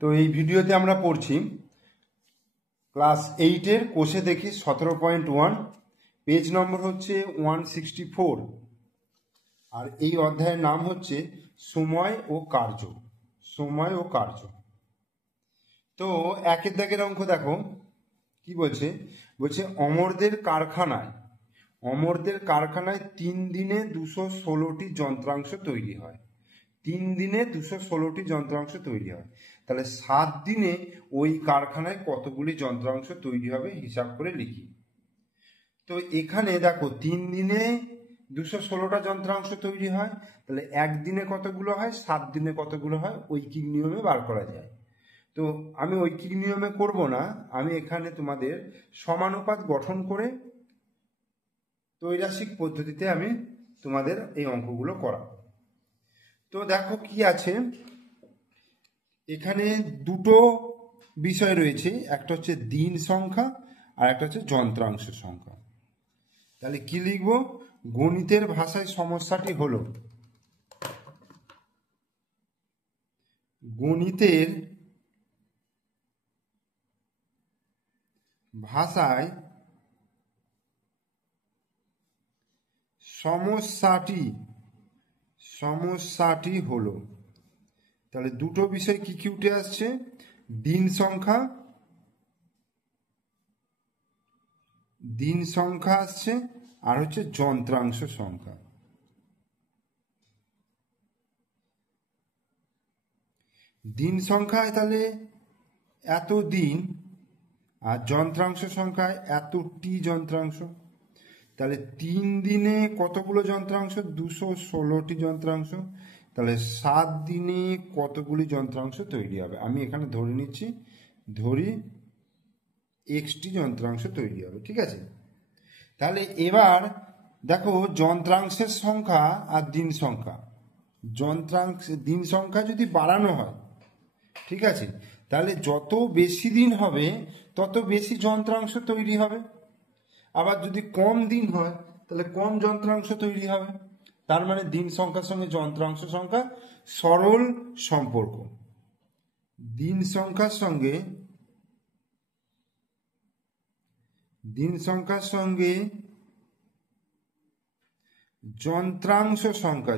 তো এই ভিডিওতে আমরা পড়ছি ক্লাস 8-এর কোষে দেখি 17.1, পেজ নম্বর হচ্ছে 164, আর এই অধ্যায়ের নাম হচ্ছে সময় ও কার্য। সময় ও কার্য। তো একের দাগের অঙ্ক দেখো কি বলছে। বলছে অমরদের কারখানায় 3 দিনে 216টি যন্ত্রাংশ তৈরি হয়। 3 দিনে 216টি যন্ত্রাংশ তৈরি হয়। তাহলে 7 দিনে ওই কারখানায় কতগুলি যন্ত্রাংশ তৈরি হবে হিসাব করে লিখি। তো এখানে দেখো 3 দিনে 216টা যন্ত্রাংশ তৈরি হয়, তাহলে একদিনে কতগুলো হয়, 7 দিনে কতগুলো হয়, ঐকিক নিয়মে বার করা যায়। তো আমি ঐকিক নিয়মে করব না, আমি এখানে তোমাদের সমানুপাত গঠন করে ত্রৈরাশিক পদ্ধতিতে আমি তোমাদের এই অঙ্কগুলো করাবো। তো দেখো কি আছে এখানে, দুটো বিষয় রয়েছে, একটা হচ্ছে দিন সংখ্যা আর একটা হচ্ছে যন্ত্রাংশ সংখ্যা। তাহলে কি লিখব? গণিতের ভাষায় সমস্যাটি হলো, গণিতের ভাষায় সমস্যাটি হলো, তাহলে দুটো বিষয় কি কি উঠে আসছে? দিন সংখ্যা আসছে আর হচ্ছে যন্ত্রাংশ সংখ্যা। দিন সংখ্যায় তাহলে এত দিন, আর যন্ত্রাংশ সংখ্যায় এতটি যন্ত্রাংশ। তাহলে 3 দিনে কতগুলো যন্ত্রাংশ? 216টি যন্ত্রাংশ। তাহলে 7 দিনে কতগুলি যন্ত্রাংশ তৈরি হবে? আমি এখানে ধরে নিচ্ছি, ধরি xটি যন্ত্রাংশ তৈরি হবে, ঠিক আছে। তাহলে এবার দেখো যন্ত্রাংশের সংখ্যা আর দিন সংখ্যা, দিন সংখ্যা যদি বাড়ানো হয়, ঠিক আছে, তাহলে যত বেশি দিন হবে তত বেশি যন্ত্রাংশ তৈরি হবে। আবার যদি কম দিন হয় তাহলে কম যন্ত্রাংশ তৈরি হবে। তার মানে দিন সংখ্যার সঙ্গে যন্ত্রাংশ সংখ্যা সরল সম্পর্ক। দিন সংখ্যার সঙ্গে যন্ত্রাংশ সংখ্যা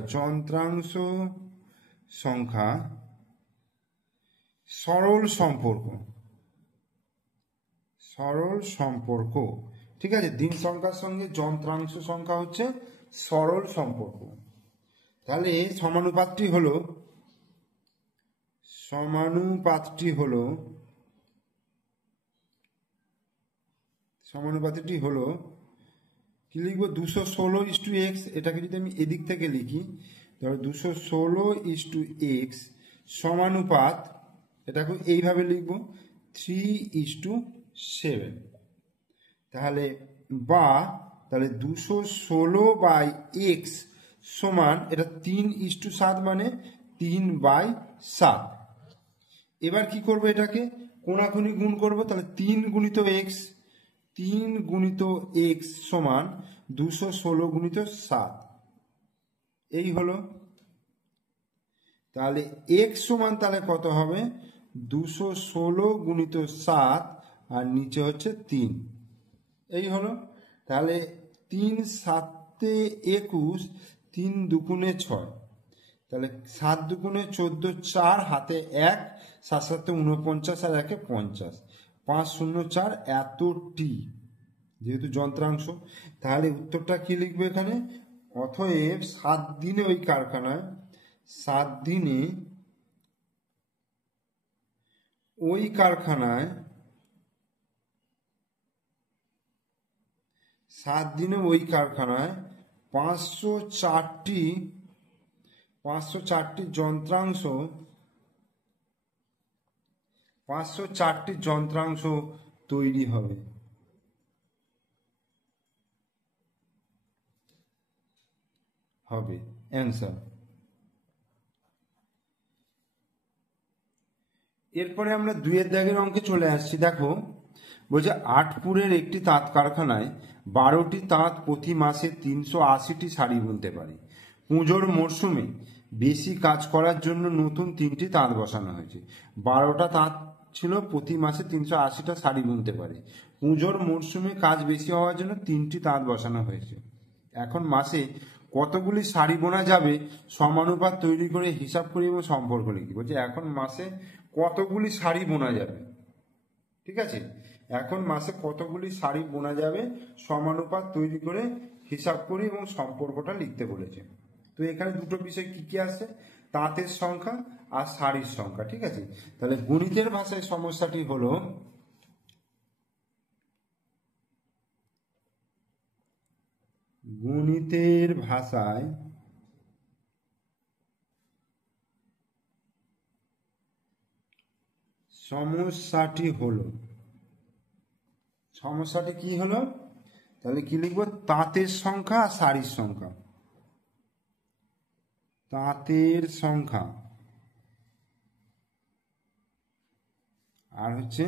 সরল সম্পর্ক, ঠিক আছে। দিন সংখ্যার সঙ্গে যন্ত্রাংশ সংখ্যা হচ্ছে সরল সম্পর্ক। তাহলে সমানুপাতটি হলো কি লিখবো? 216:x। এটাকে যদি আমি এদিক থেকে লিখি, ধরো 216:x সমানুপাত, এটাকে এইভাবে লিখবো 3:7। তাহলে তাহলে 216/x সমান, এটা 3:7 মানে 3/7। এবার কি করব? এটাকে কোণাকুণি গুণ করব, তাহলে 3 গুণিত x সমান 216 গুণিত 7, এই হলো। তাহলে x সমান তাহলে কত হবে? 216 গুণিত 7 আর নিচে হচ্ছে 3, এই হলো। তাহলে 3 7 21, 3 দুগুণে 6, তাহলে 7 দুগুণে 14, 4 হাতে 1, 7 7 49 আর 1 50, 504 এতটি, যেহেতু যন্ত্রাংশ। তাহলে উত্তরটা কি লিখবে এখানে? অতএব 7 দিনে ওই কারখানায়, 7 দিনে ওই কারখানায় 504টি যন্ত্রাংশ তৈরি হবে। অ্যান্সার। এরপরে আমরা 2-এর দাগের অঙ্কে চলে আসছি। দেখো বলছে আটপুরের একটি তাঁত কারখানায় 12টি তাঁত প্রতি মাসে 380টি শাড়ি বুনতে পারে। পুজোর মরশুমে বেশি কাজ করার জন্য নতুন 3টি তাঁত বসানো হয়েছে। 12টা তাঁত ছিল, প্রতি মাসে 380টা শাড়ি বুনতে পারে। পুজোর মরশুমে কাজ বেশি হওয়ার জন্য 3টি তাঁত বসানো হয়েছে। এখন মাসে কতগুলি শাড়ি বোনা যাবে সমানুপাত তৈরি করে হিসাব করি এবং সম্পর্ক লিখি। বলছে এখন মাসে কতগুলি শাড়ি বোনা যাবে, ঠিক আছে, এখন মাসে কতগুলি শাড়ি বোনা যাবে সমানুপাত তৈরি করে হিসাব করি এবং সম্পর্কটা লিখতে বলেছে। তো এখানে দুটো বিষয় কি কি আছে, তাঁতের সংখ্যা আর শাড়ির সংখ্যা, ঠিক আছে। তাহলে গণিতের ভাষায় সমস্যাটি হলো গণিতের ভাষায় সমস্যাটি কি হলো, তাহলে কি লিখবো, তাঁতের সংখ্যা আর শাড়ির সংখ্যা। তাঁতের সংখ্যা আর হচ্ছে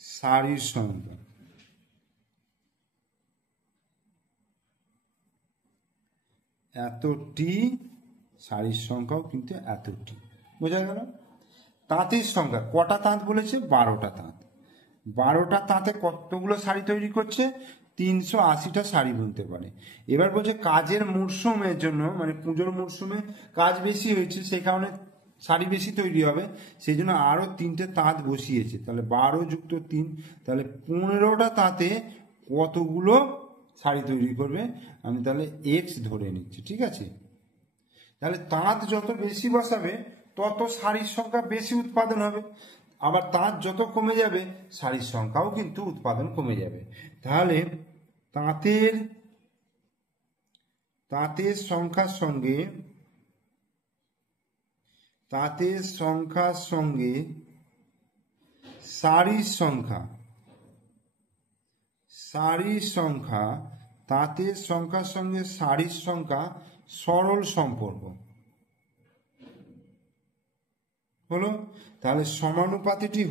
শাড়ির সংখ্যা। এতটি, শাড়ির সংখ্যাও কিন্তু এতটি, বোঝা গেল। তাঁতের সংখ্যা, কটা তাঁত বলেছে, 12টা তাঁত। 12টা তাঁতে কতগুলো শাড়ি তৈরি করছে, 380টা শাড়ি বুনতে পারে। এবার বলছে কাজের মরশুমের জন্য, মানে পুজোর মরশুমে কাজ বেশি হয়েছে, সেই কারণে শাড়ি বেশি তৈরি হবে, সেই জন্য আরো 3টে তাঁত বসিয়েছে। তাহলে 12 যুক্ত 3, তাহলে 15টা তাঁতে কতগুলো শাড়ি তৈরি করবে, আমি তাহলে এক্স ধরে নিচ্ছি, ঠিক আছে। তাহলে তাঁত যত বেশি বসাবে তত শাড়ির সংখ্যা বেশি উৎপাদন হবে, আবার তাঁত যত কমে যাবে শাড়ির সংখ্যাও কিন্তু উৎপাদন কমে যাবে। তাহলে তাঁতের সংখ্যার সঙ্গে শাড়ির সংখ্যা, তাঁতের সংখ্যার সঙ্গে শাড়ির সংখ্যা সরল সম্পর্ক হলো। তাহলে সমানুপাতিটি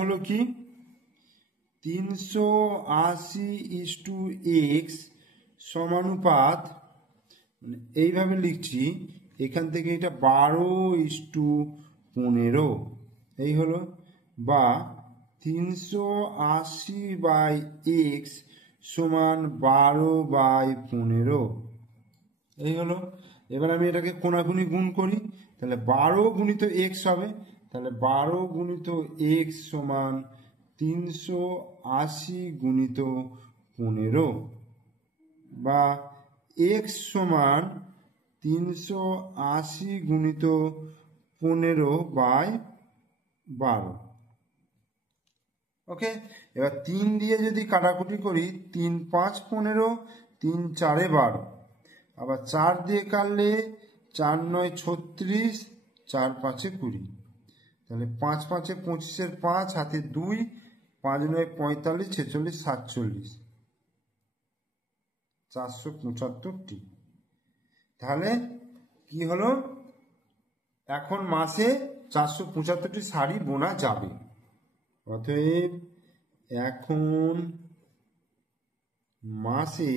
হলো কি, 380:x সমানুপাত, এইভাবে লিখছি, এখান থেকে এটা 12:15 এই হলো, বা 380/x সমান 12/15 এই হলো। এবার আমি এটাকে কোনাকুনি গুণ করি, তাহলে 12 গুণিত x হবে, তাহলে 12 গুণিত x সমান 380 × 15, বা x সমান 380 × 15/12। ওকে, এবার 3 দিয়ে যদি কাটাকুটি করি, 3 × 5 = 15, 3 × 4 = 12, আবার 4 দিয়ে কাটলে 4 × 9 = 36, 4 × 5 = 20, তাহলে 5 × 5 = 25, 5 হাতে 2, 5 × 9 = 45, 46, 47, 475টি। তাহলে কি হলো, এখন মাসে 475টি শাড়ি বোনা যাবে। অতএব এখন মাসে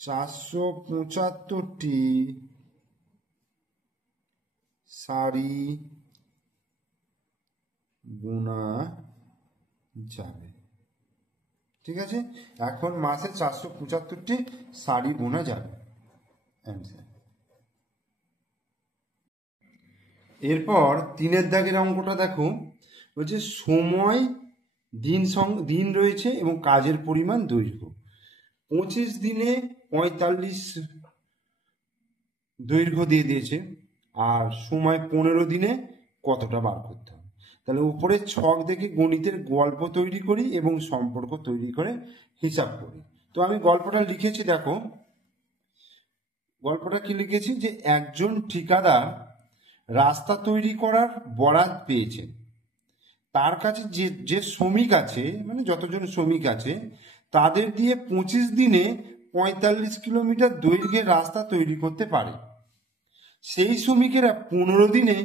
475টি শাড়ি বোনা যাবে, ঠিক আছে। এখন মাসে 475টি শাড়ি বোনা যাবে, অ্যান্সার। এরপর 3 দাগের অঙ্কটা দেখো, বলছে সময়, দিন রয়েছে এবং কাজের পরিমাণ দৈর্ঘ্য। 25 দিনে 45 দৈর্ঘ্য দিয়ে দিয়েছে, আর সময় 15 দিনে কতটা বার করতে হবে। তাহলে উপরে ছক দেখে গণিতের গল্প তৈরি করি এবং সম্পর্ক তৈরি করে হিসাব করি। তো আমি গল্পটা লিখেছি, দেখো গল্পটা কি লিখেছি, যে একজন ঠিকাদার রাস্তা তৈরি করার বরাত পেয়েছেন। তার কাছে যে শ্রমিক আছে, মানে যতজন শ্রমিক আছে, তাদের দিয়ে 25 দিনে 45 কিলোমিটার দৈর্ঘ্যের রাস্তা তৈরি করতে পারে। সেই শ্রমিকেরা 15 দিনে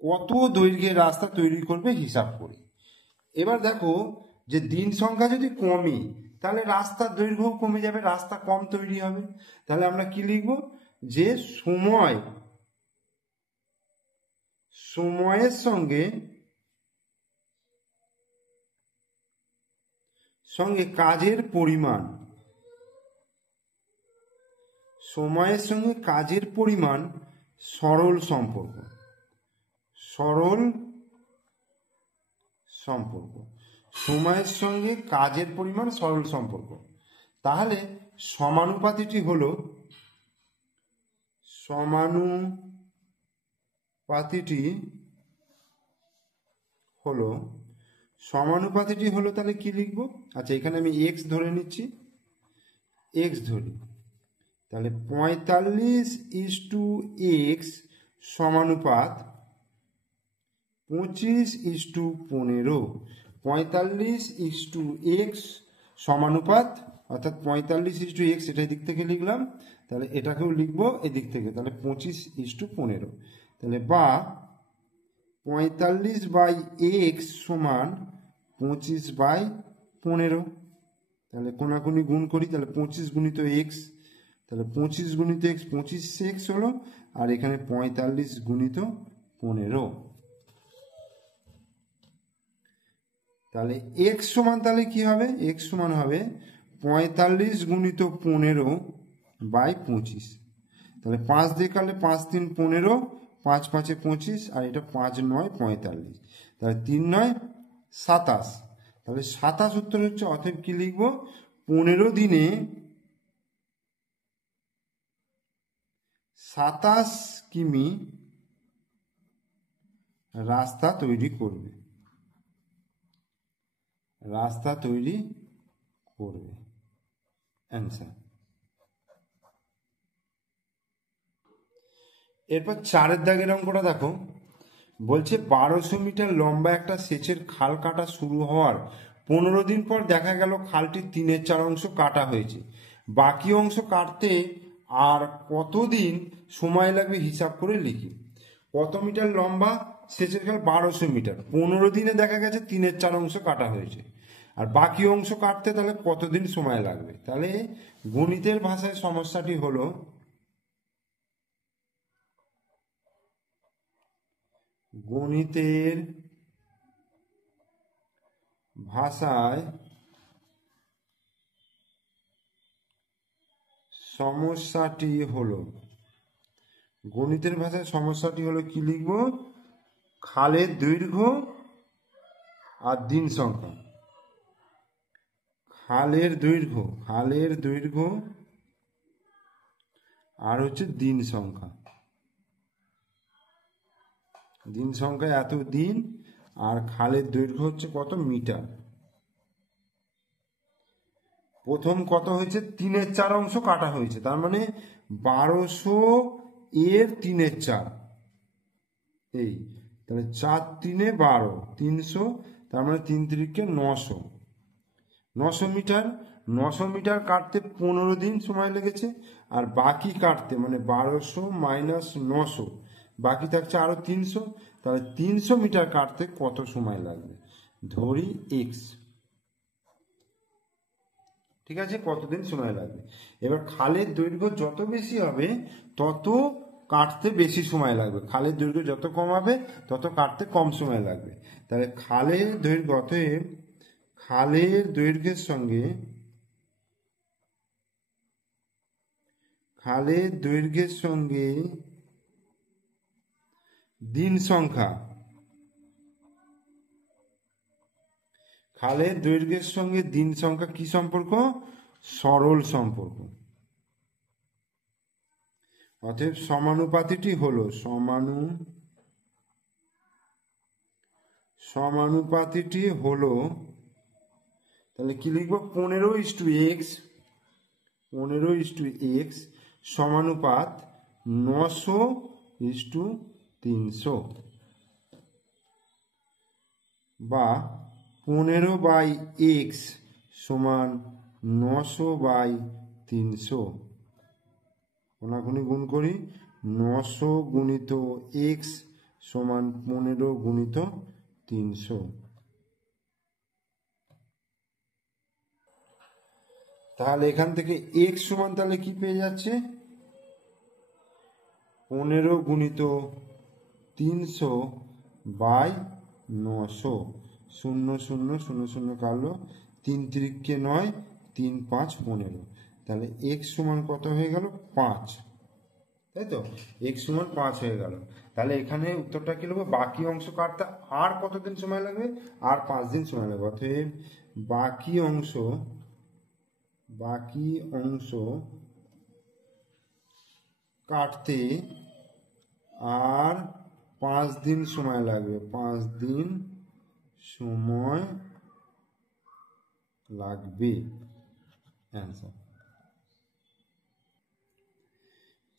কত দৈর্ঘ্যের রাস্তা তৈরি করবে হিসাব করি। এবার দেখো যে দিন সংখ্যা যদি কমে তাহলে রাস্তার দৈর্ঘ্য কমে যাবে, রাস্তা কম তৈরি হবে। তাহলে আমরা কি লিখব, যে সময়ের সঙ্গে কাজের পরিমাণ, সময়ের সঙ্গে কাজের পরিমাণ সরল সম্পর্ক, সময়ের সঙ্গে কাজের পরিমাণ সরল সম্পর্ক। তাহলে সমানুপাতিটি হলো তাহলে কি লিখবো, আচ্ছা এখানে আমি এক্স ধরে নিচ্ছি, এক্স ধরি, তাহলে 45:x সমানুপাত 25:15। 45:x সমানুপাত অর্থাৎ 45:x এটা দিক থেকে লিখলাম, তাহলে এটাকেও লিখবো এদিক থেকে, তাহলে 25:15। তাহলে বা 45/x সমান 25/15। তাহলে কোনাকুনি গুণ করি, তাহলে 25 গুণিত x, তাহলে 25 গুণিত x 25x হলো, আর এখানে 45 গুণিত 15। তাহলে x সমান তাহলে কি হবে, x সমান হবে 45 গুণিত 15/25। তাহলে 5 দিয়ে কাটলে 5 3 15, 5 5 25, আর এটা 5 9 45, তাহলে 3 9 27। তাহলে 27 উত্তর হচ্ছে। অতএব কি লিখবো, 15 দিনে 27 কিমি রাস্তা তৈরি করবে, অ্যান্সার। এরপর 4 দাগের অঙ্কটা দেখো, বলছে 1200 মিটার লম্বা একটা সেচের খাল কাটা শুরু হওয়ার 15 দিন পর দেখা গেল খালটির 3/4 অংশ কাটা হয়েছে, বাকি অংশ কাটতে আর কতদিন সময় লাগবে হিসাব করে লিখি। কত মিটার লম্বা সেচের খাল, 1200 মিটার, 15 দিনে দেখা গেছে 3/4 অংশ কাটা হয়েছে, আর বাকি অংশ কাটতে তাহলে কতদিন সময় লাগবে। তাহলে গণিতের ভাষায় সমস্যাটি হলো, গণিতের ভাষায় সমস্যাটি হলো কি লিখবো, খালের দৈর্ঘ্য আর দিন সংখ্যা, খালের দৈর্ঘ্য আর হচ্ছে দিন সংখ্যা এত দিন, আর খালের দৈর্ঘ্য হচ্ছে কত মিটার। প্রথম কত হয়েছে, 3/4 অংশ কাটা হয়েছে, তার মানে 1200 এর 3/4, এই তাহলে 4 3 12, 300, তার মানে 3 3 900, 900 মিটার। 900 মিটার কাটতে 15 দিন সময় লেগেছে, আর বাকি কাটতে মানে 1200 মাইনাস 900, বাকি থাকছে আরো 300, তাহলে 300 মিটার কাটতে কত সময় লাগবে, ধরি এক্স, ঠিক আছে, কতদিন সময় লাগবে। এবার খালের দৈর্ঘ্য যত বেশি হবে তত কাটতে বেশি সময় লাগবে, খালের দৈর্ঘ্য যত কম হবে তত কাটতে কম সময় লাগবে। তাহলে খালের দৈর্ঘ্য, অতএব খালের দৈর্ঘ্যের সঙ্গে দিন সংখ্যা, খালের দৈর্ঘ্যের সঙ্গে দিন সংখ্যা কি সম্পর্ক, সরল সম্পর্ক। অতএব সমানুপাতিটি হলো, সমানুপাতিটি হলো, তাহলে কি লিখবো, 15:x সমানুপাত 900:300, বা 15/x সমান 900/300, কোনাকুনি গুণ করি, 900 গুণিত এক্স সমান 15 গুণিত 300। তাহলে এখান থেকে এক্স সমান তাহলে কি পেয়ে যাচ্ছে, 15 গুণিত 300 বাই 900। 0 0 0 0 কাটলো, 3 3 9, 3 5 15। তাহলে এক্স সমান কত হয়ে গেল, 5, তাই তো, এক্স সমান 5 হয়ে গেল। তাহলে এখানে উত্তরটা কি লিখবো, বাকি অংশ কাটতে আর কতদিন সময় লাগবে, আর 5 দিন সময় লাগবে। অতএব বাকি অংশ কাটতে আর 5 দিন সময় লাগবে, 5 দিন সময় লাগবে, অ্যান্সার।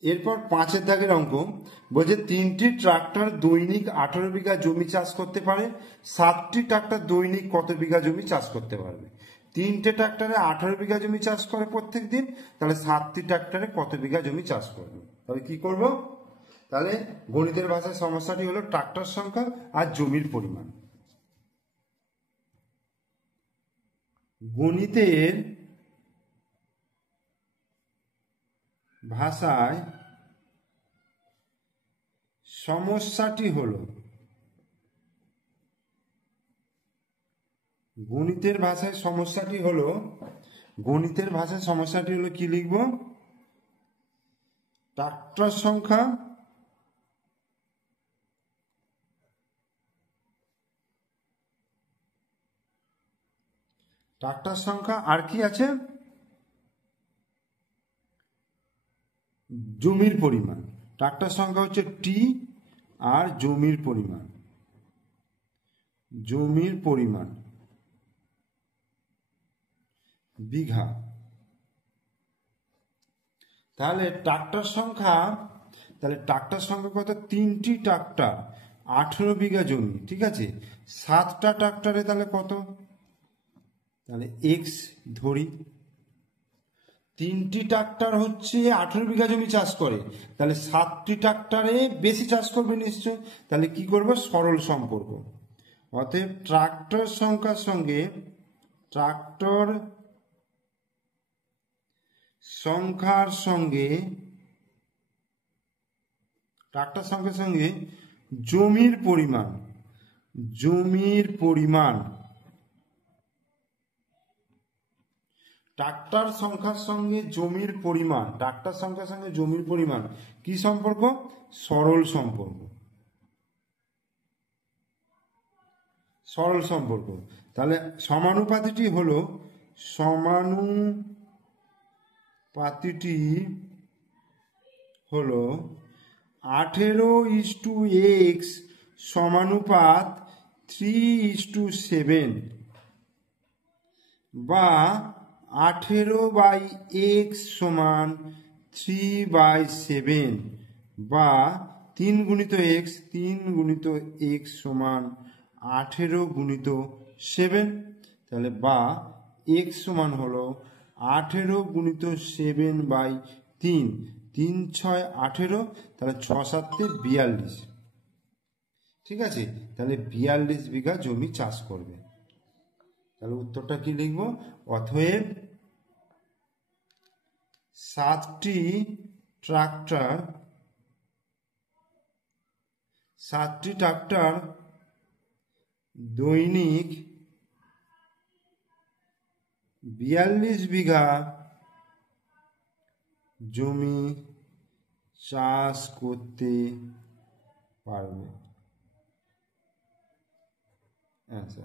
এরপর 5 দাগের অঙ্ক বলছে 3টি ট্রাক্টর দৈনিক 18 বিঘা জমি চাষ করতে পারে, 7টি ট্রাক্টর দৈনিক কত বিঘা জমি চাষ করতে পারবে। 3টে ট্রাক্টরে 18 বিঘা জমি চাষ করে প্রত্যেক দিন, তাহলে 7টি ট্রাক্টরে কত বিঘা জমি চাষ করবে। তাহলে কি করব, তাহলে গণিতের ভাষায় সমস্যাটি হলো ট্রাক্টর সংখ্যা আর জমির পরিমাণ। গণিতের ভাষায় সমস্যাটি হলো, গণিতের ভাষায় সমস্যাটি হলো কি লিখব, ট্রাক্টর সংখ্যা আর কি আছে, জমির পরিমাণ। ট্রাক্টর সংখ্যা হচ্ছে টি আর জমির পরিমাণ বিঘা। তাহলে ট্রাক্টর সংখ্যা কত, 3টি ট্রাক্টর 18 বিঘা জমি, ঠিক আছে। 7টা ট্রাক্টরে তাহলে কত, তাহলে এক্স ধরি। 3টি ট্রাক্টর হচ্ছে 18 বিঘা জমি চাষ করে, তাহলে 7টি ট্রাক্টরে বেশি চাষ করবে নিশ্চয়, তাহলে কি করব, সরল সম্পর্ক। অতএব ট্রাক্টর সংখ্যার সঙ্গে জমির পরিমাণ, ট্রাক্টর সংখ্যার সঙ্গে জমির পরিমাণ কি সম্পর্ক, সরল সম্পর্ক। তাহলে সমানুপাতিটি হলো 18:x সমানুপাত 3:7, বা 18/x সমান 3/7, বা 3 গুণিত x সমান 18 গুণিত 7। তাহলে বা x সমান হলো 18 গুণিত 7/3, 3 6 18, তাহলে 6 7 42, ঠিক আছে। তাহলে 42 বিঘা জমি চাষ করবে। তাহলে উত্তরটা কি লিখব, অতএব 7টি ট্রাক্টর দৈনিক 42 বিঘা জমি চাষ করতে পারবে, আচ্ছা।